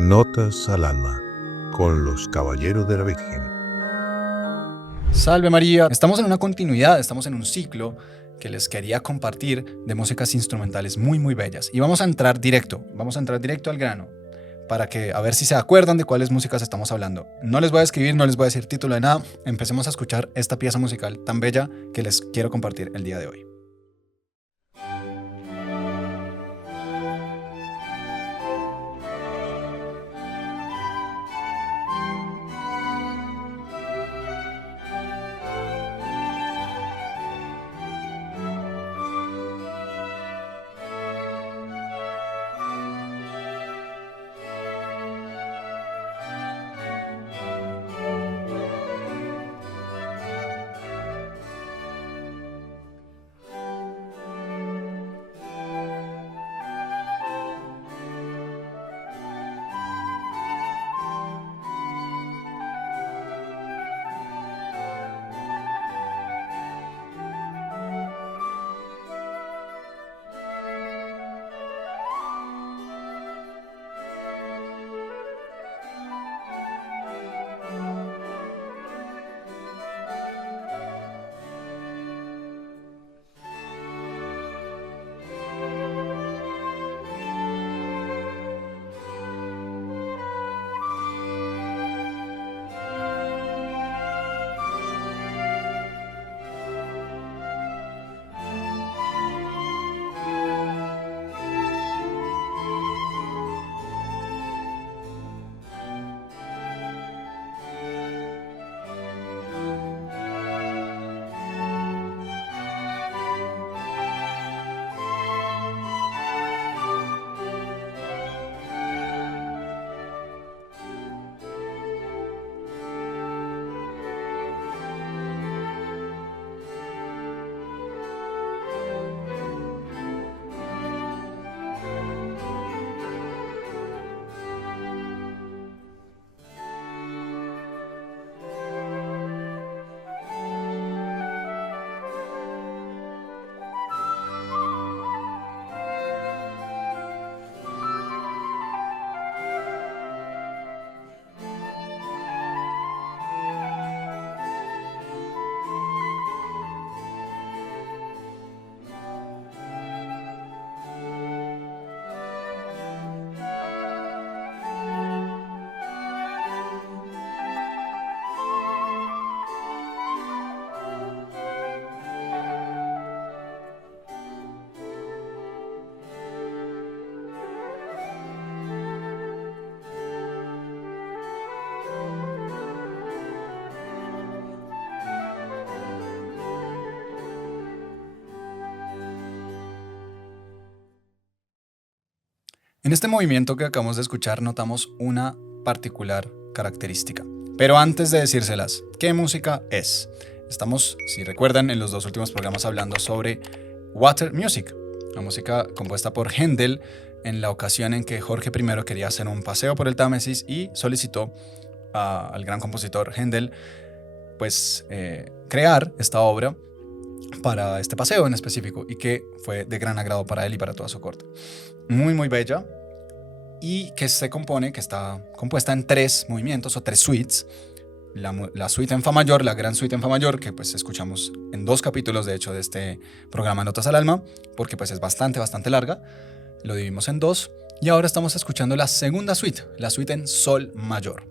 Notas al alma, con los Caballeros de la Virgen. Salve María, estamos en una continuidad, estamos en un ciclo que les quería compartir de músicas instrumentales muy bellas. Y vamos a entrar directo al grano, para que a ver si se acuerdan de cuáles músicas estamos hablando. No les voy a escribir, no les voy a decir título de nada, empecemos a escuchar esta pieza musical tan bella que les quiero compartir el día de hoy. En este movimiento que acabamos de escuchar notamos una particular característica. Pero antes de decírselas, ¿qué música es? Estamos, si recuerdan, en los dos últimos programas hablando sobre Water Music, la música compuesta por Händel en la ocasión en que Jorge I quería hacer un paseo por el Támesis y solicitó al gran compositor Händel crear esta obra para este paseo en específico y que fue de gran agrado para él y para toda su corte. Muy bella, y que está compuesta en 3 movimientos o 3 suites. La suite en fa mayor, la gran suite en fa mayor, que pues escuchamos en 2 capítulos de hecho de este programa Notas al Alma, porque pues es bastante larga, lo dividimos en 2, y ahora estamos escuchando la segunda suite, la suite en sol mayor.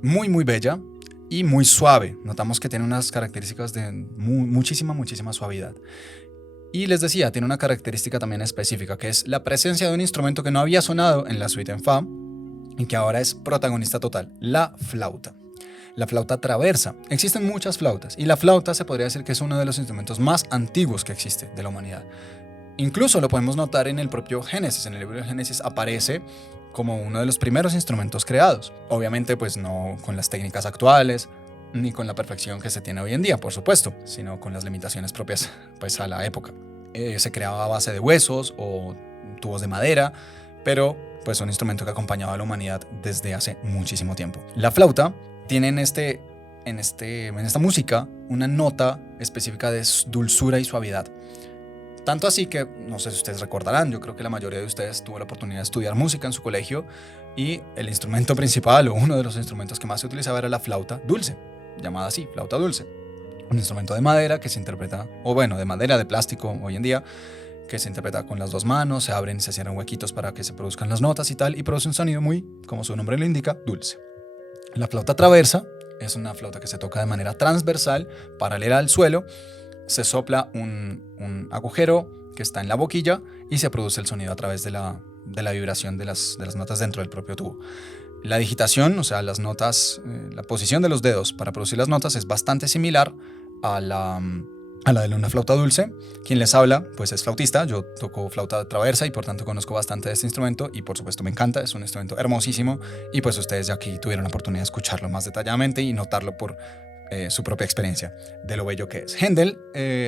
Muy bella y muy suave, notamos que tiene unas características de muchísima suavidad. Y les decía, tiene una característica también específica, que es la presencia de un instrumento que no había sonado en la suite en fa y que ahora es protagonista total, la flauta. La flauta traversa. Existen muchas flautas y la flauta se podría decir que es uno de los instrumentos más antiguos que existe de la humanidad. Incluso lo podemos notar en el propio Génesis. En el libro de Génesis aparece como uno de los primeros instrumentos creados. Obviamente pues no con las técnicas actuales, ni con la perfección que se tiene hoy en día, por supuesto, sino con las limitaciones propias pues, a la época. Se creaba a base de huesos o tubos de madera, pero pues un instrumento que acompañaba a la humanidad desde hace muchísimo tiempo. La flauta tiene en esta música una nota específica de dulzura y suavidad. Tanto así que, no sé si ustedes recordarán, yo creo que la mayoría de ustedes tuvo la oportunidad de estudiar música en su colegio y el instrumento principal o uno de los instrumentos que más se utilizaba era la flauta dulce, llamada así, flauta dulce. Un instrumento de madera que se interpreta, o bueno, de madera, de plástico hoy en día, que se interpreta con las dos manos, se abren y se cierran huequitos para que se produzcan las notas y tal, y produce un sonido muy, como su nombre lo indica, dulce. La flauta traversa es una flauta que se toca de manera transversal, paralela al suelo. Se sopla un agujero que está en la boquilla y se produce el sonido a través de la vibración de las notas dentro del propio tubo. La digitación, o sea, las notas, la posición de los dedos para producir las notas es bastante similar a la de una flauta dulce. Quien les habla, pues es flautista. Yo toco flauta traversa y por tanto conozco bastante de este instrumento y por supuesto me encanta. Es un instrumento hermosísimo y pues ustedes ya aquí tuvieron la oportunidad de escucharlo más detalladamente y notarlo por su propia experiencia de lo bello que es. Händel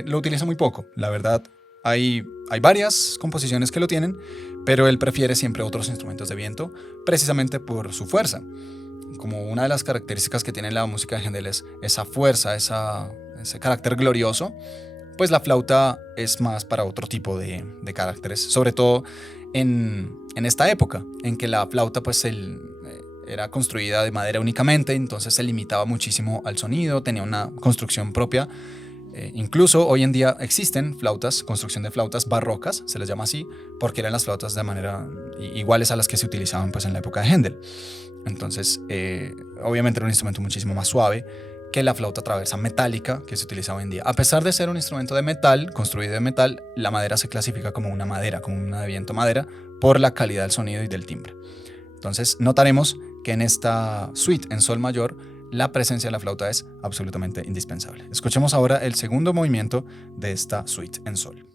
lo utiliza muy poco, la verdad. Hay varias composiciones que lo tienen, pero él prefiere siempre otros instrumentos de viento precisamente por su fuerza. Como una de las características que tiene la música de Händel es esa fuerza, ese carácter glorioso, pues la flauta es más para otro tipo de caracteres, sobre todo en esta época en que la flauta pues era construida de madera únicamente, entonces se limitaba muchísimo al sonido, tenía una construcción propia. Incluso hoy en día existen construcción de flautas barrocas, se les llama así, porque eran las flautas de manera iguales a las que se utilizaban pues en la época de Händel. Entonces, obviamente era un instrumento muchísimo más suave que la flauta traversa metálica que se utiliza hoy en día. A pesar de ser un instrumento de metal, construido de metal, la madera se clasifica como una madera, como una de viento madera, por la calidad del sonido y del timbre. Entonces, notaremos que en esta suite en sol mayor, la presencia de la flauta es absolutamente indispensable. Escuchemos ahora el segundo movimiento de esta suite en sol.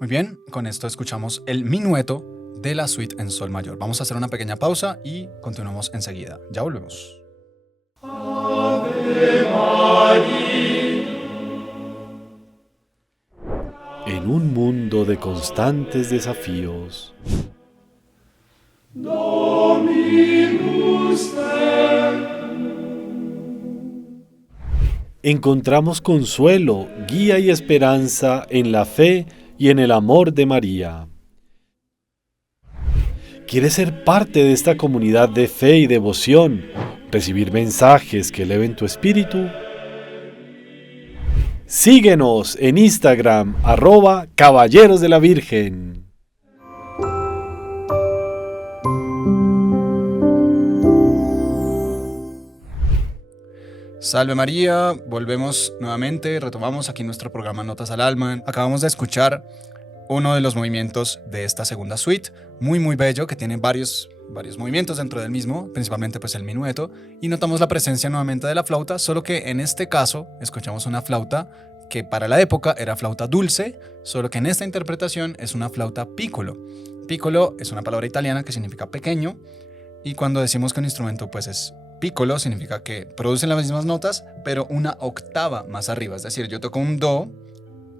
Muy bien, con esto escuchamos el minueto de la suite en sol mayor. Vamos a hacer una pequeña pausa y continuamos enseguida. Ya volvemos. En un mundo de constantes desafíos, encontramos consuelo, guía y esperanza en la fe y en el amor de María. ¿Quieres ser ser parte de esta comunidad de fe y devoción, recibir mensajes que eleven tu espíritu? Síguenos en Instagram, @Caballeros de la Virgen. Salve María, volvemos nuevamente, retomamos aquí nuestro programa Notas al Alma. Acabamos de escuchar uno de los movimientos de esta segunda suite, muy bello, que tiene varios movimientos dentro del mismo, principalmente pues el minueto, y notamos la presencia nuevamente de la flauta, solo que en este caso escuchamos una flauta que para la época era flauta dulce, solo que en esta interpretación es una flauta piccolo. Piccolo es una palabra italiana que significa pequeño, y cuando decimos que un instrumento pues es piccolo, significa que producen las mismas notas, pero una octava más arriba. Es decir, yo toco un do,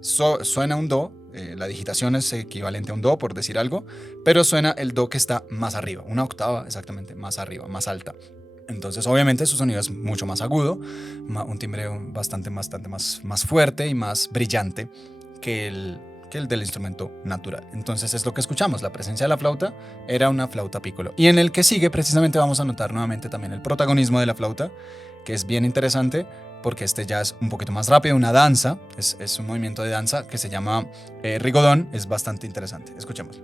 suena un do, la digitación es equivalente a un do, por decir algo, pero suena el do que está más arriba, una octava exactamente más arriba, más alta. Entonces, obviamente, su sonido es mucho más agudo, un timbre bastante más fuerte y más brillante que el del instrumento natural. Entonces es lo que escuchamos, la presencia de la flauta era una flauta piccolo. Y en el que sigue precisamente vamos a notar nuevamente también el protagonismo de la flauta, que es bien interesante porque este ya es un poquito más rápido, una danza, es un movimiento de danza que se llama rigodón, es bastante interesante. Escuchemos.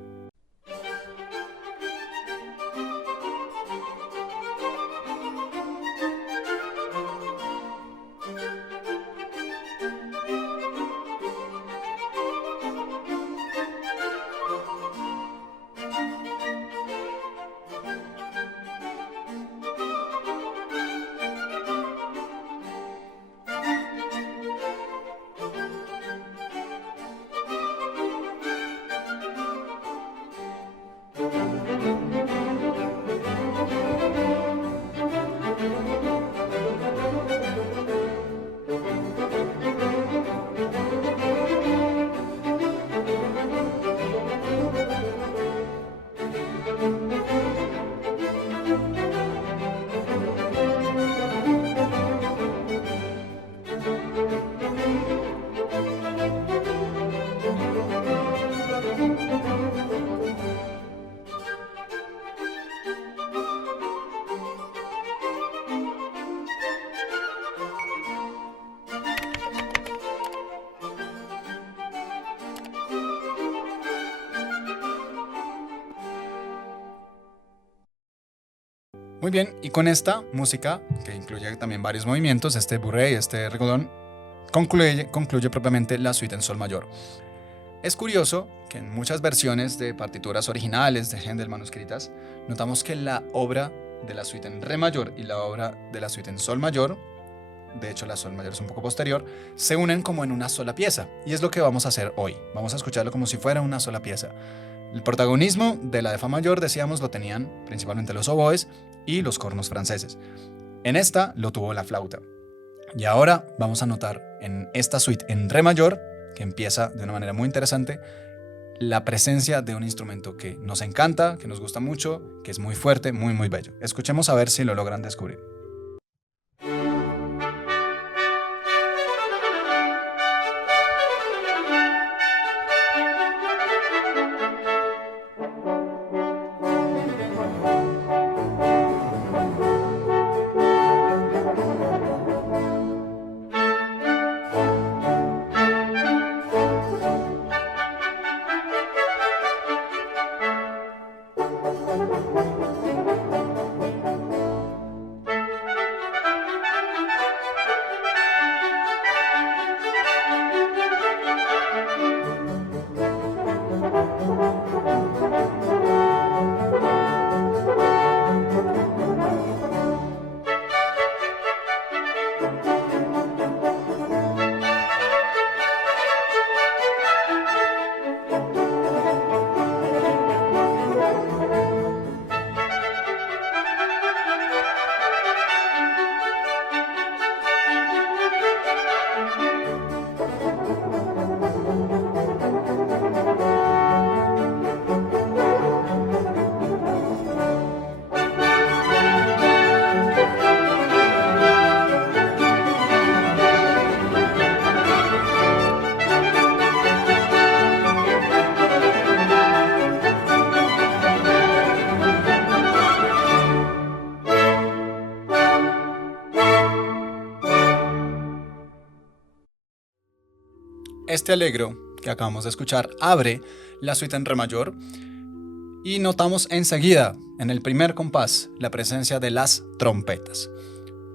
Muy bien, y con esta música, que incluye también varios movimientos, este burré y este rigodón, concluye propiamente la suite en sol mayor. Es curioso que en muchas versiones de partituras originales de Händel manuscritas, notamos que la obra de la suite en re mayor y la obra de la suite en sol mayor, de hecho la sol mayor es un poco posterior, se unen como en una sola pieza. Y es lo que vamos a hacer hoy. Vamos a escucharlo como si fuera una sola pieza. El protagonismo de la de fa mayor, decíamos, lo tenían principalmente los oboes y los cornos franceses. En esta lo tuvo la flauta. Y ahora vamos a notar en esta suite en re mayor, que empieza de una manera muy interesante, la presencia de un instrumento que nos encanta, que nos gusta mucho, que es muy fuerte, muy bello. Escuchemos a ver si lo logran descubrir. Este allegro que acabamos de escuchar abre la suite en re mayor y notamos enseguida, en el primer compás, la presencia de las trompetas.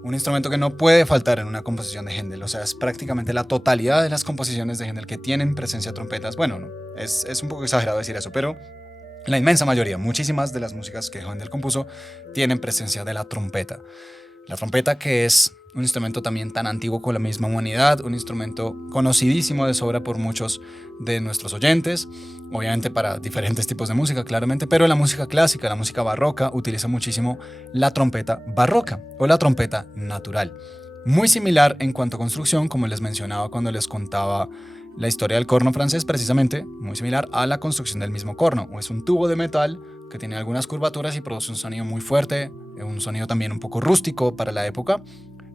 Un instrumento que no puede faltar en una composición de Händel, o sea, es prácticamente la totalidad de las composiciones de Händel que tienen presencia de trompetas. Bueno, no, es un poco exagerado decir eso, pero la inmensa mayoría, muchísimas de las músicas que Händel compuso tienen presencia de la trompeta. La trompeta, que es un instrumento también tan antiguo como la misma humanidad, un instrumento conocidísimo de sobra por muchos de nuestros oyentes, obviamente para diferentes tipos de música, claramente, pero la música clásica, la música barroca, utiliza muchísimo la trompeta barroca o la trompeta natural. Muy similar en cuanto a construcción, como les mencionaba cuando les contaba la historia del corno francés, precisamente, muy similar a la construcción del mismo corno. Es un tubo de metal que tiene algunas curvaturas y produce un sonido muy fuerte, un sonido también un poco rústico para la época,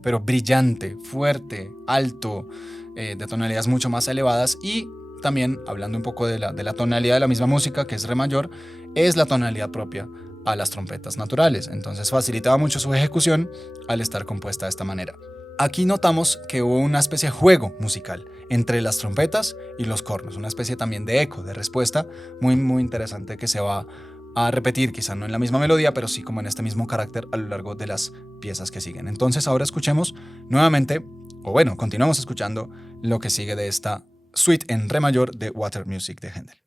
pero brillante, fuerte, alto, de tonalidades mucho más elevadas. Y también, hablando un poco de la tonalidad de la misma música, que es re mayor, es la tonalidad propia a las trompetas naturales. Entonces facilitaba mucho su ejecución al estar compuesta de esta manera. Aquí notamos que hubo una especie de juego musical entre las trompetas y los cornos, una especie también de eco, de respuesta muy, muy interesante que se va a repetir, quizá no en la misma melodía, pero sí como en este mismo carácter a lo largo de las piezas que siguen. Entonces ahora escuchemos nuevamente, o bueno, continuamos escuchando lo que sigue de esta suite en re mayor de Water Music de Händel.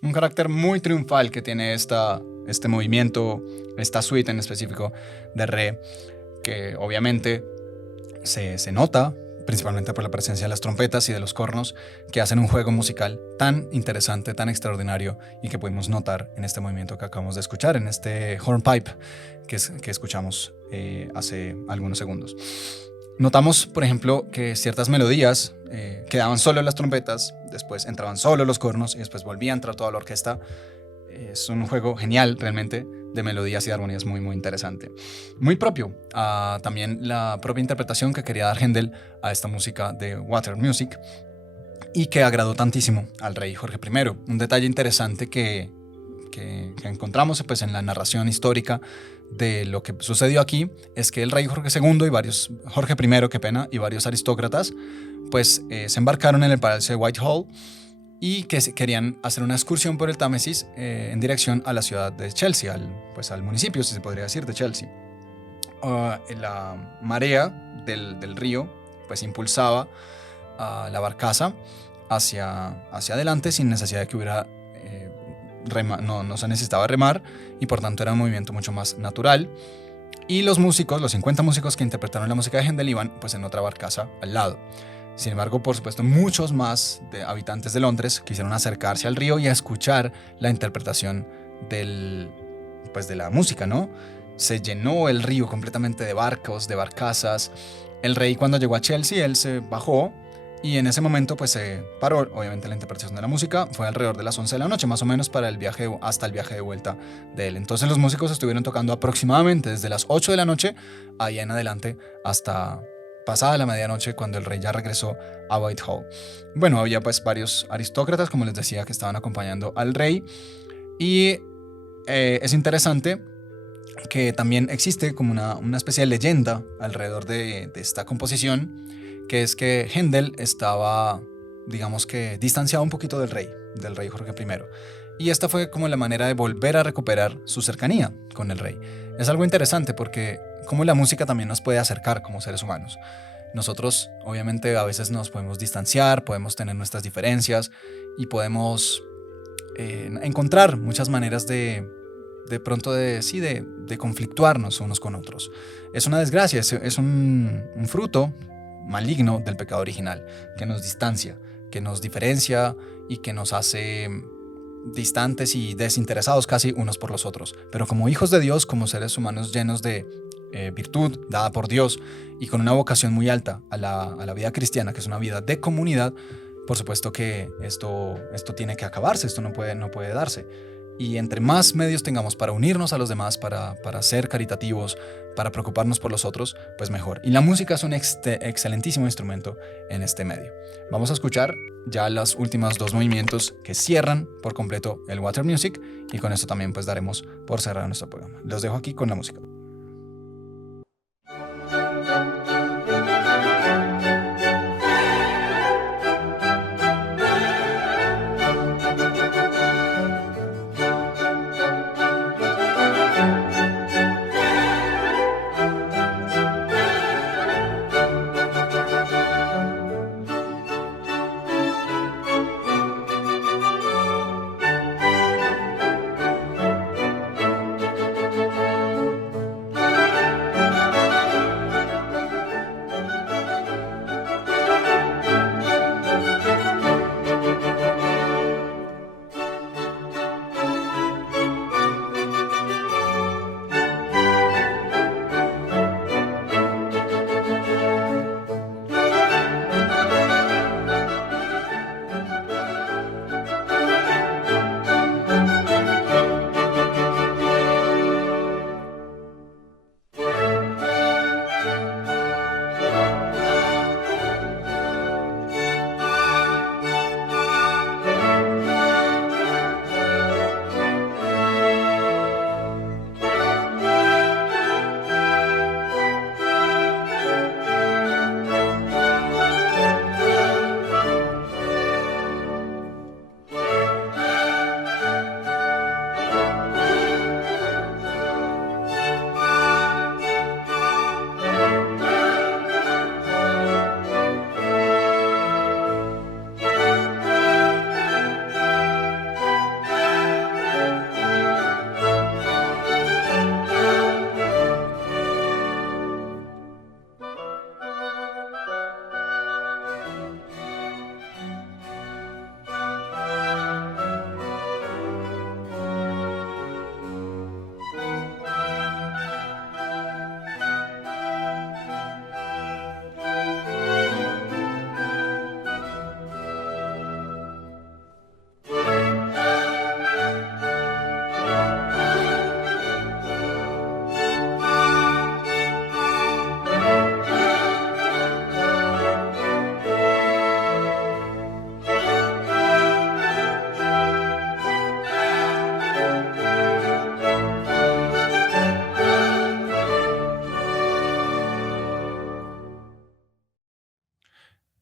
Un carácter muy triunfal que tiene este movimiento, esta suite en específico de re, que obviamente se nota principalmente por la presencia de las trompetas y de los cornos, que hacen un juego musical tan interesante, tan extraordinario, y que pudimos notar en este movimiento que acabamos de escuchar, en este hornpipe que escuchamos hace algunos segundos. Notamos, por ejemplo, que ciertas melodías quedaban solo las trompetas, después entraban solo los cornos y después volvía a entrar toda la orquesta. Es un juego genial realmente de melodías y de armonías muy muy interesante, muy propio a también la propia interpretación que quería dar Händel a esta música de Water Music, y que agradó tantísimo al rey Jorge I. Un detalle interesante que encontramos pues, en la narración histórica de lo que sucedió aquí es que el rey Jorge II Jorge I, qué pena, y varios aristócratas pues se embarcaron en el Palacio de Whitehall y que querían hacer una excursión por el Támesis en dirección a la ciudad de Chelsea, al municipio, si se podría decir, de Chelsea. La marea del río pues impulsaba a la barcaza hacia adelante sin necesidad de que hubiera no se necesitaba remar y por tanto era un movimiento mucho más natural. Y los 50 músicos que interpretaron la música de Händel iban pues en otra barcaza al lado. Sin embargo, por supuesto, muchos más habitantes de Londres quisieron acercarse al río y a escuchar la interpretación de la música, ¿no? Se llenó el río completamente de barcos, de barcazas. El rey, cuando llegó a Chelsea, él se bajó y en ese momento pues se paró. Obviamente la interpretación de la música fue alrededor de las 11 de la noche, más o menos hasta el viaje de vuelta de él. Entonces los músicos estuvieron tocando aproximadamente desde las 8 de la noche ahí en adelante hasta pasada la medianoche, cuando el rey ya regresó a Whitehall. Bueno, había pues varios aristócratas, como les decía, que estaban acompañando al rey. Y es interesante que también existe como una especie de leyenda alrededor de esta composición, que es que Händel estaba, digamos que, distanciado un poquito del rey Jorge I. Y esta fue como la manera de volver a recuperar su cercanía con el rey. Es algo interesante porque como la música también nos puede acercar como seres humanos. Nosotros, obviamente, a veces nos podemos distanciar, podemos tener nuestras diferencias y podemos encontrar muchas maneras de pronto de conflictuarnos unos con otros. Es una desgracia, es un fruto maligno del pecado original, que nos distancia, que nos diferencia y que nos hace distantes y desinteresados casi unos por los otros. Pero como hijos de Dios, como seres humanos llenos de virtud dada por Dios y con una vocación muy alta a la vida cristiana, que es una vida de comunidad, por supuesto que esto tiene que acabarse, esto no puede darse. Y entre más medios tengamos para unirnos a los demás, para ser caritativos, para preocuparnos por los otros, pues mejor. Y la música es un excelentísimo instrumento en este medio. Vamos a escuchar ya los últimos dos movimientos que cierran por completo el Water Music, y con esto también pues daremos por cerrado nuestro programa. Los dejo aquí con la música.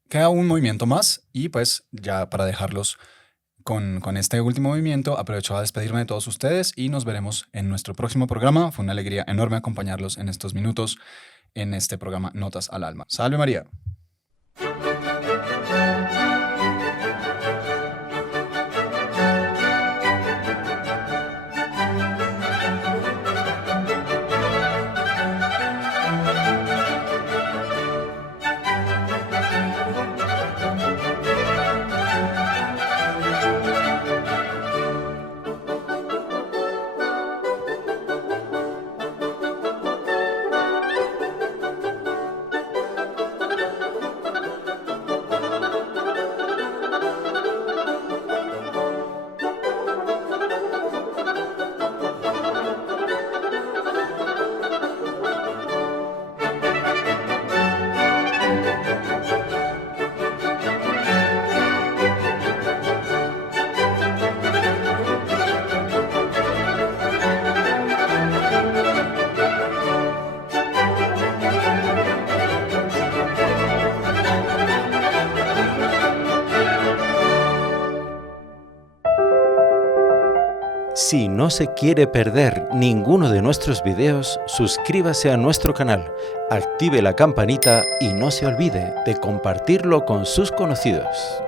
queda un movimiento más y pues ya para dejarlos con este último movimiento, aprovecho a despedirme de todos ustedes y nos veremos en nuestro próximo programa. Fue una alegría enorme acompañarlos en estos minutos en este programa Notas al Alma. Salve María. Si no se quiere perder ninguno de nuestros videos, suscríbase a nuestro canal, active la campanita y no se olvide de compartirlo con sus conocidos.